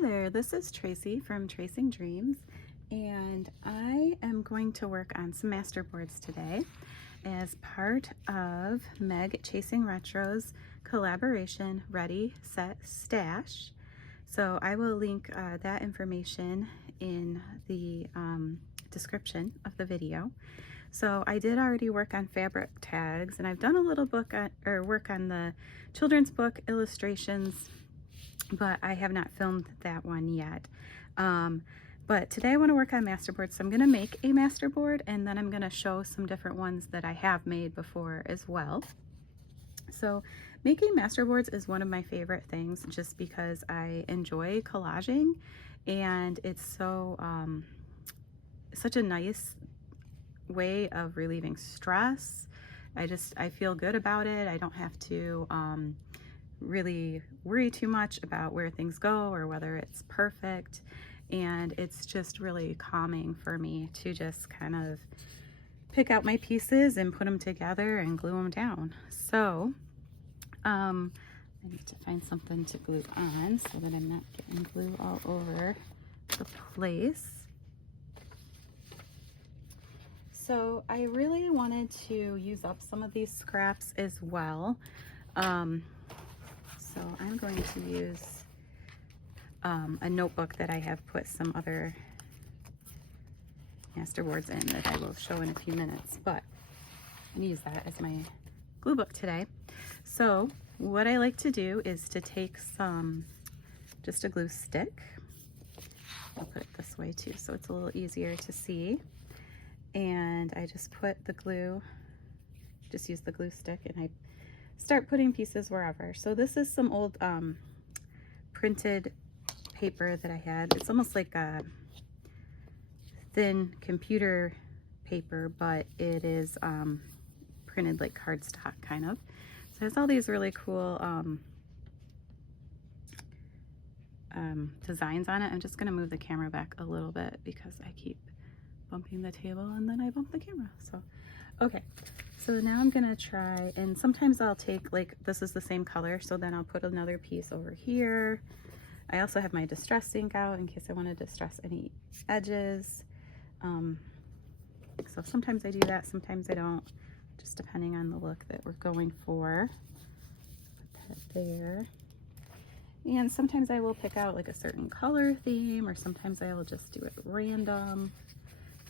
Hi there, this is Tracy from Tracing Dreams, and I am going to work on some masterboards today as part of Meg Chasing Retro's collaboration Ready, Set, Stash. So I will link that information in the description of the video. So I did already work on fabric tags, and I've done a little work on the children's book illustrations, but I have not filmed that one yet. But today I want to work on masterboards, so I'm going to make a masterboard, and then I'm going to show some different ones that I have made before as well. So making masterboards is one of my favorite things, just because I enjoy collaging, and it's so such a nice way of relieving stress. I feel good about it. I don't have to really worry too much about where things go or whether it's perfect, and it's just really calming for me to just kind of pick out my pieces and put them together and glue them down. So I need to find something to glue on so that I'm not getting glue all over the place. So I really wanted to use up some of these scraps as well. So I'm going to use a notebook that I have put some other masterboards in that I will show in a few minutes, but I'm going to use that as my glue book today. So what I like to do is to take just a glue stick. I'll put it this way too, so it's a little easier to see. And I just put the glue, just use the glue stick, and I start putting pieces wherever. So this is some old printed paper that I had. It's almost like a thin computer paper, but it is printed like cardstock kind of. So it has all these really cool designs on it. I'm just gonna move the camera back a little bit because I keep bumping the table and then I bump the camera. So okay, so now I'm gonna try, and sometimes I'll take, like, this is the same color, so then I'll put another piece over here. I also have my distress ink out in case I want to distress any edges. So sometimes I do that, sometimes I don't, just depending on the look that we're going for. Put that there. And sometimes I will pick out like a certain color theme, or sometimes I will just do it random.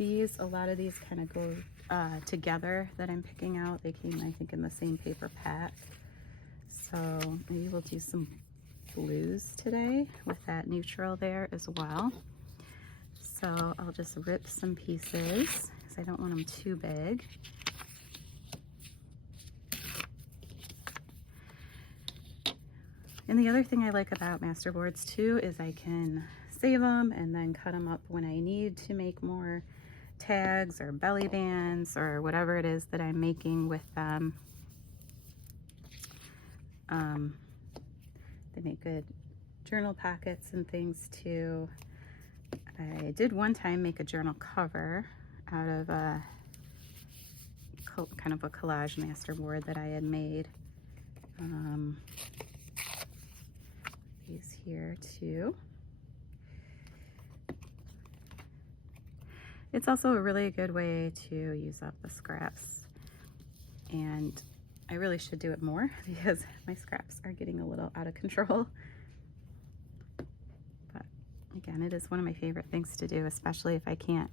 A lot of these kind of go together that I'm picking out. They came, I think, in the same paper pack. So maybe we'll do some blues today with that neutral there as well. So I'll just rip some pieces because I don't want them too big. And the other thing I like about masterboards too is I can save them and then cut them up when I need to make more tags or belly bands or whatever it is that I'm making with them. They make good journal pockets and things too. I did one time make a journal cover out of a kind of a collage masterboard that I had made. These here too. It's also a really good way to use up the scraps, and I really should do it more because my scraps are getting a little out of control. But again, it is one of my favorite things to do, especially if I can't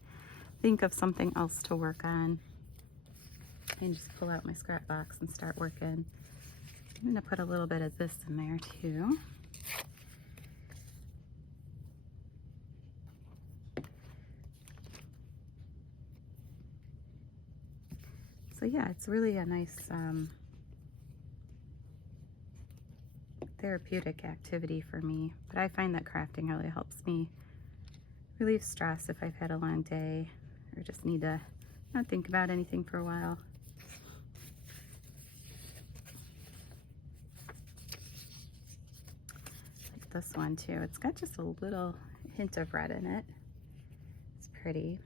think of something else to work on. And just pull out my scrap box and start working. I'm going to put a little bit of this in there too. So yeah, it's really a nice therapeutic activity for me. But I find that crafting really helps me relieve stress if I've had a long day or just need to not think about anything for a while. Like this one too. It's got just a little hint of red in it. It's pretty.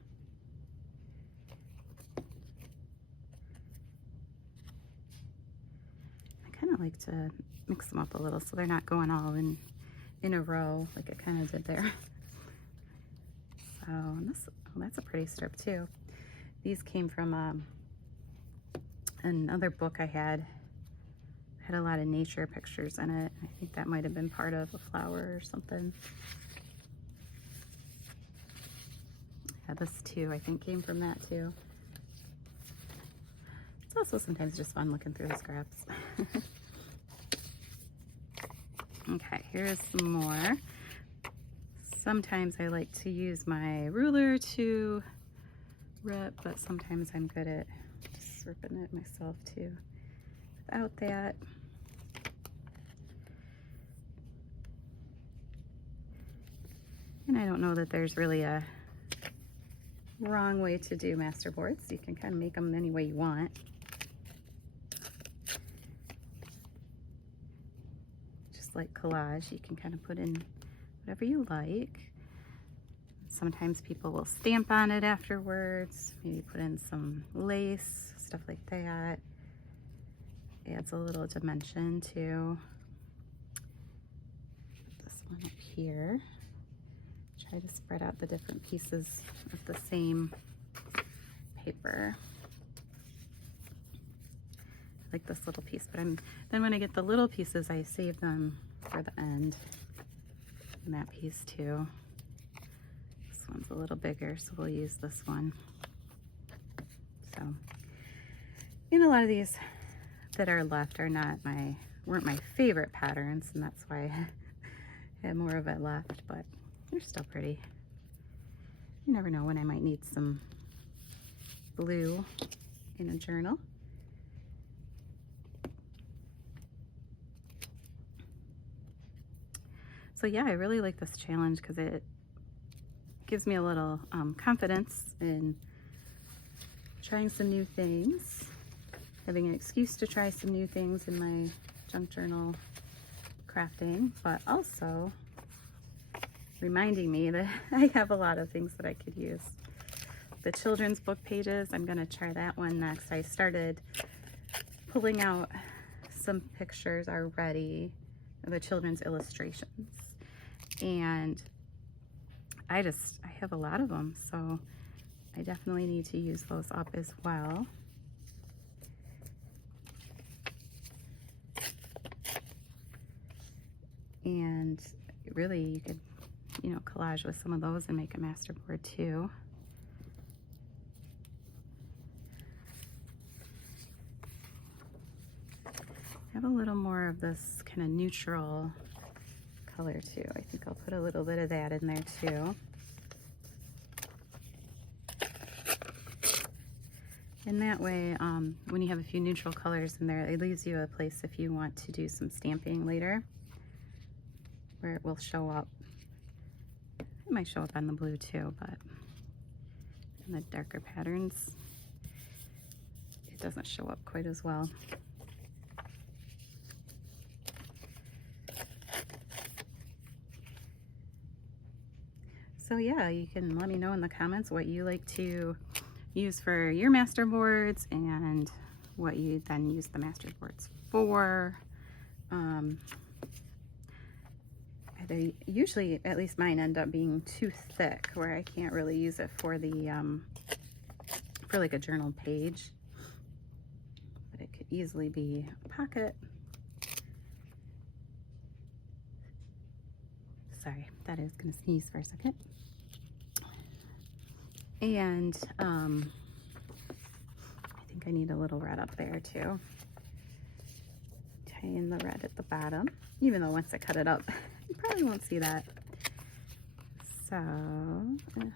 I like to mix them up a little so they're not going all in in a row like it kind of did there. So this, oh, that's a pretty strip too. These came from another book I had a lot of nature pictures in it. I think that might have been part of a flower or something. Yeah, this too, I think came from that too. It's also sometimes just fun looking through the scraps. Okay, here's some more. Sometimes I like to use my ruler to rip, but sometimes I'm good at just ripping it myself too without that. And I don't know that there's really a wrong way to do masterboards. You can kind of make them any way you want. Just like collage, you can kind of put in whatever you like. Sometimes people will stamp on it afterwards, maybe put in some lace, stuff like that. Adds a little dimension to this one up here. Try to spread out the different pieces of the same paper. I like this little piece, but then when I get the little pieces, I save them for the end. And that piece too. This one's a little bigger, so we'll use this one. So, and a lot of these that are left are weren't my favorite patterns, and that's why I had more of it left, but they're still pretty. You never know when I might need some blue in a journal. So yeah, I really like this challenge because it gives me a little confidence in trying some new things, having an excuse to try some new things in my junk journal crafting, but also reminding me that I have a lot of things that I could use. The children's book pages, I'm gonna try that one next. I started pulling out some pictures already of the children's illustrations, and I have a lot of them, so I definitely need to use those up as well. And really, you could, collage with some of those and make a masterboard too. I have a little more of this kind of neutral color too. I think I'll put a little bit of that in there too. And that way, when you have a few neutral colors in there, it leaves you a place if you want to do some stamping later, where it will show up. It might show up on the blue too, but in the darker patterns, it doesn't show up quite as well. So yeah, you can let me know in the comments what you like to use for your masterboards and what you then use the masterboards for. They usually, at least mine, end up being too thick where I can't really use it for the for like a journal page, but it could easily be a pocket. Sorry, that is gonna sneeze for a second. And I think I need a little red up there too. Tie in the red at the bottom, even though once I cut it up, you probably won't see that. So put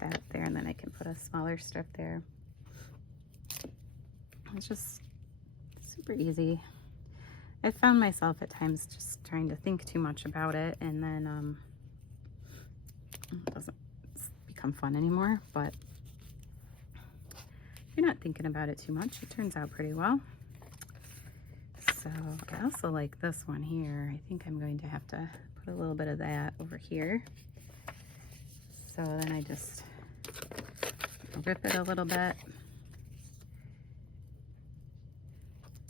that up there, and then I can put a smaller strip there. It's just super easy. I found myself at times just trying to think too much about it, and then it doesn't become fun anymore. But if you're not thinking about it too much, it turns out pretty well. So I also like this one here. I think I'm going to have to put a little bit of that over here. So then I just rip it a little bit.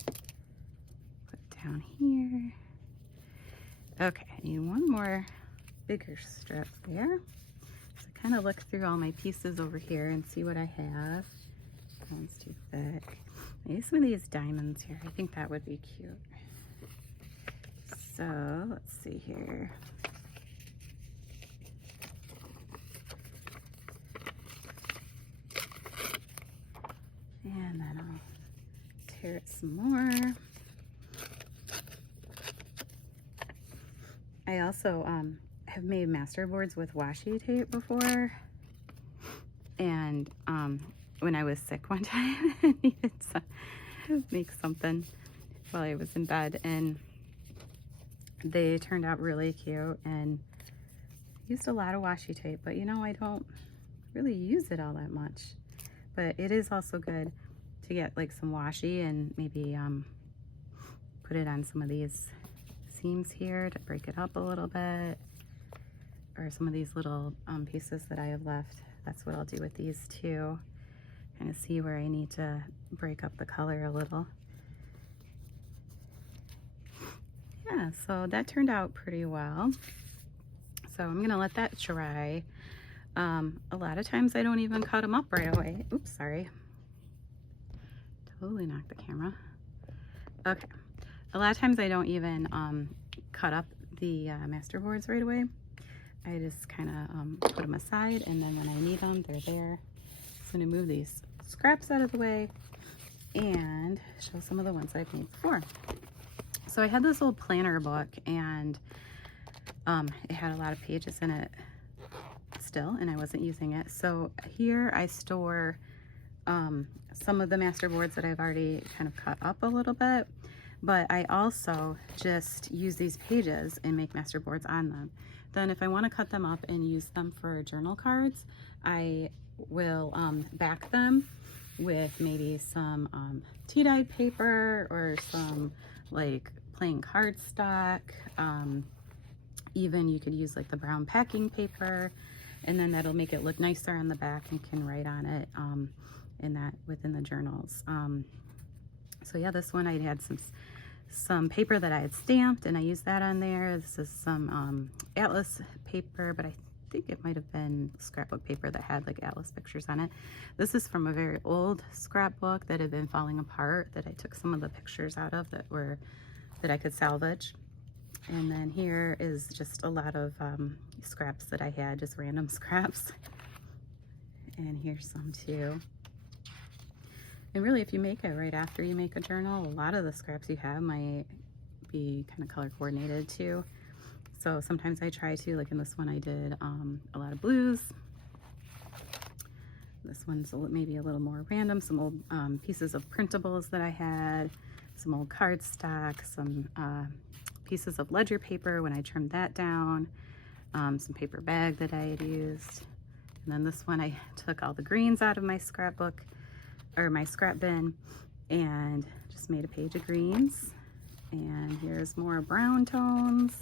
Put it down here. Okay, I need one more bigger strip there. So kind of look through all my pieces over here and see what I have. That one's too thick. Maybe some of these diamonds here. I think that would be cute. So let's see here. And then I'll tear it some more. I also have made masterboards with washi tape before. And when I was sick one time, I needed to make something while I was in bed. And they turned out really cute and used a lot of washi tape. But you know, I don't really use it all that much. But it is also good to get like some washi and maybe put it on some of these seams here to break it up a little bit, or some of these little pieces that I have left. That's what I'll do with these too. Kind of see where I need to break up the color a little. Yeah, so that turned out pretty well. So I'm gonna let that dry. A lot of times I don't even cut them up right away. Oops, sorry. Totally knocked the camera. Okay. A lot of times I don't even cut up the masterboards right away. I just kind of put them aside, and then when I need them, they're there. So I'm gonna move these scraps out of the way and show some of the ones that I've made before. So I had this old planner book, and it had a lot of pages in it still, and I wasn't using it. So here I store some of the masterboards that I've already kind of cut up a little bit, but I also just use these pages and make masterboards on them. Then if I want to cut them up and use them for journal cards, I will back them with maybe some tea-dyed paper or some like plain cardstock. Even you could use like the brown packing paper, and then that'll make it look nicer on the back and can write on it within the journals. So yeah, this one I had some paper that I had stamped, and I used that on there. This is some atlas paper, but I think it might have been scrapbook paper that had like atlas pictures on it. This is from a very old scrapbook that had been falling apart, that I took some of the pictures out of that I could salvage. And then here is just a lot of scraps that I had, just random scraps. And here's some too. And really, if you make it right after you make a journal, a lot of the scraps you have might be kind of color coordinated too. So sometimes I try to, like in this one I did a lot of blues. This one's maybe a little more random, some old pieces of printables that I had, some old cardstock, some pieces of ledger paper when I trimmed that down, some paper bag that I had used. And then this one, I took all the greens out of my scrapbook, or my scrap bin, and just made a page of greens. And here's more brown tones.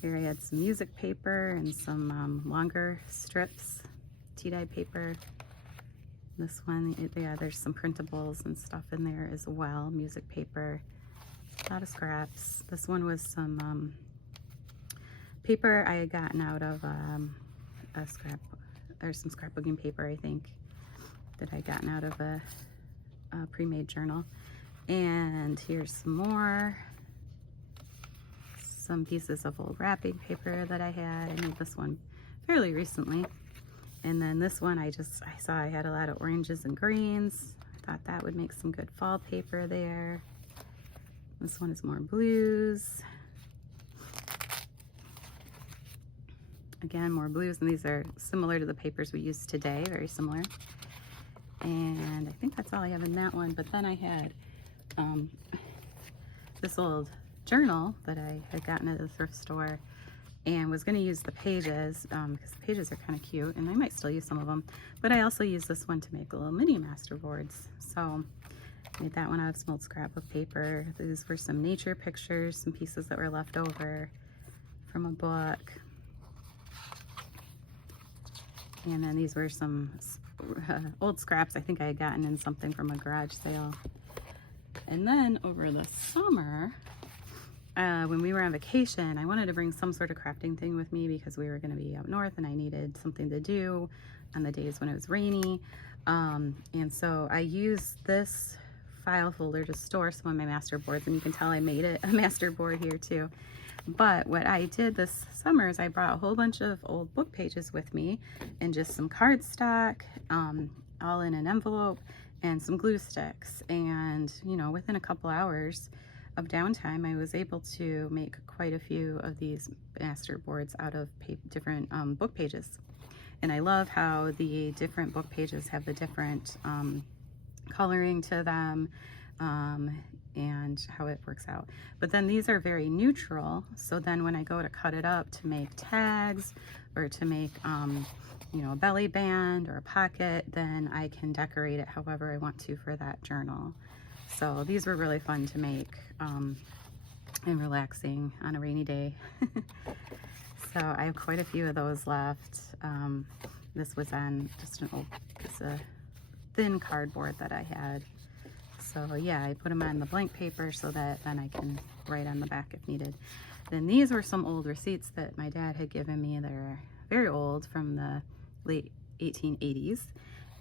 Here I had some music paper and some longer strips, tea-dye paper. This one, yeah, there's some printables and stuff in there as well, music paper, a lot of scraps. This one was some paper I had gotten out of a scrap, or some scrapbooking paper, I think, that I gotten out of a pre-made journal. And here's some more, some pieces of old wrapping paper that I had. I made this one fairly recently. And then this one, I saw I had a lot of oranges and greens. I thought that would make some good fall paper there. This one is more blues. Again, more blues, and these are similar to the papers we use today, very similar. And I think that's all I have in that one. But then I had this old journal that I had gotten at the thrift store, and was going to use the pages because the pages are kind of cute, and I might still use some of them. But I also used this one to make little mini masterboards. So I made that one out of some old scrapbook paper. These were some nature pictures, some pieces that were left over from a book. And then these were some old scraps I think I had gotten in something from a garage sale. And then over the summer, when we were on vacation, I wanted to bring some sort of crafting thing with me because we were going to be up north and I needed something to do on the days when it was rainy. And so I used this file folder to store some of my master boards, and you can tell I made it a master board here too. But what I did this summer is I brought a whole bunch of old book pages with me and just some cardstock, all in an envelope, and some glue sticks. And, you know, within a couple hours of downtime, I was able to make quite a few of these master boards out of different book pages. And I love how the different book pages have the different coloring to them, and how it works out. But then these are very neutral, so then when I go to cut it up to make tags or to make you know, a belly band or a pocket, then I can decorate it however I want to for that journal. So these were really fun to make and relaxing on a rainy day. So I have quite a few of those left. This was on just an old piece of thin cardboard that I had. So yeah, I put them on the blank paper so that then I can write on the back if needed. Then these were some old receipts that my dad had given me. They're very old, from the late 1880s.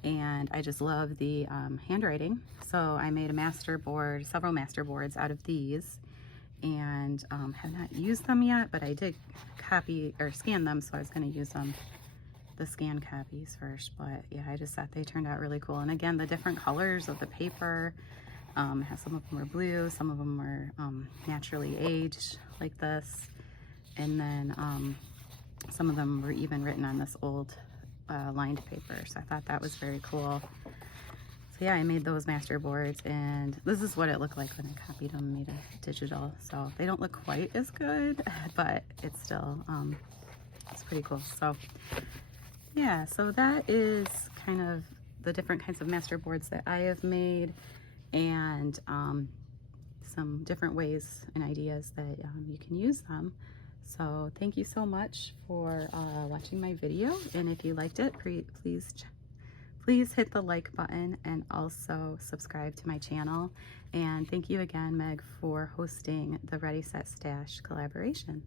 And I just love the handwriting. So I made a master board, several master boards out of these, and have not used them yet, but I did copy or scan them, so I was going to use them, the scan copies first. But yeah, I just thought they turned out really cool. And again, the different colors of the paper, some of them were blue, some of them were naturally aged like this, and then some of them were even written on this old lined paper. So I thought that was very cool. So yeah, I made those master boards, and this is what it looked like when I copied them and made it digital. So they don't look quite as good, but it's still, it's pretty cool. So yeah, so that is kind of the different kinds of master boards that I have made, and some different ways and ideas that you can use them. So thank you so much for watching my video, and if you liked it, please hit the like button and also subscribe to my channel. And thank you again, Meg, for hosting the Ready Set Stash collaboration.